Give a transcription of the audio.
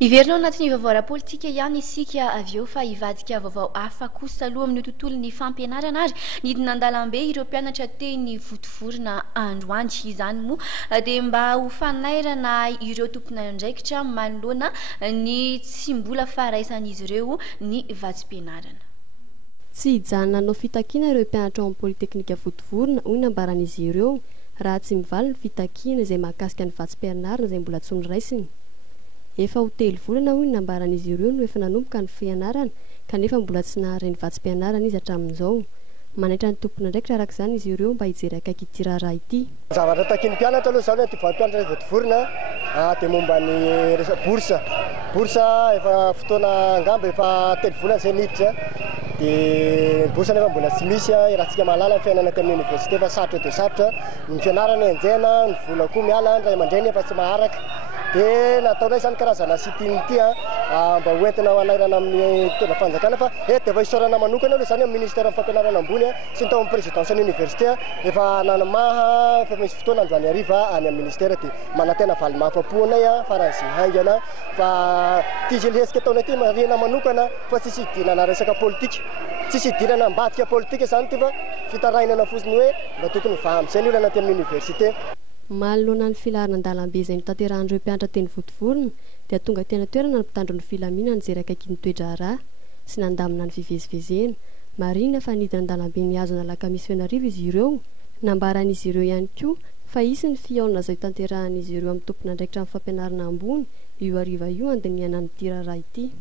Iverinao anatin'ny vaovao politika ihany isika avy eo fa hivadika vaovao hafa kosa aloha amin'ny tontolon'ny fampianarana ary Nidina an-dalambe ireo mpianatra teny Votovorona androany. Izany moa dia mba ho fanairana ireo tompon'andraikitra manoloana ny tsy mbola faraisan'izy ireo ny vatsim-pianarana. Tsy hijanona hanao fitakiana ireo mpianatra ao amin'ny politeknika Votovorona hoy nambaran'izy ireo raha tsy mivaly ny fitakiana izay mahakasika ny vatsim-pianarana izay mbola tsy noraisiny. Efa ho telo volana hoy nambaran'izy ireo no efa nanomboka ny fianarana kanefa mbola tsy naharay ny vatsim-pianarana izy hatramin'izao. Manaitra ny tompon'andraikitra araka izany izy ireo mba hijery akaiky ity raharaha ity. Zavatra takiany mpianatra aloha zao ty mpianatra Votovorona dia momba ny boursa efa fotoana angamba efa telo volana izay niditra dia boursa nefa mbola tsy misy rahantsika mahalala ny fiainana tamin'ny université fa sarotra dia sarotra ny fianarana enjena ny vola koa miala ny ray aman-dreny efa tsy maharaka dia nataonay izany karazana sitiny ity mba hoentina hanairana amin'ny tena fanjakana fa dia efa hisorana manokana aloha izany amin'ny ministère fampianarana ambony sy ny tao amin'ny présidence-ny université efa nanamaha efa misy fotoana androany hariva any amin'ny ministère dia manantena valy mahafapo anay faran'izay haingana fa tia lesika ataonay ity marina manokana fa tsisy hidinana resaka politika tsisy hidinana ambadika politika izany ty fa fitarainana fotsiny hoe mba tokony va amin'izay ny olana aty amin'ny université. Manoloana ny filaharana an-dalambe izay notanterahan'ireo mpianatra teny Votovorona dia tonga tena toerana ny mpitandro ny filaminana nijery akaiky ny toe-draharaha sy nandamina ny fivezivezena. Marina fa Nidina an-dalambe nihazo alakamisy fenarivo izy ireo. Nambaran'izy ireo ihany koa fa isy ny fiaona izay tanterahan'izy ireo amin'ny tompon'andraikitra amin'ny fampianarana ambony io hariva io andinihana ny raharaha ity.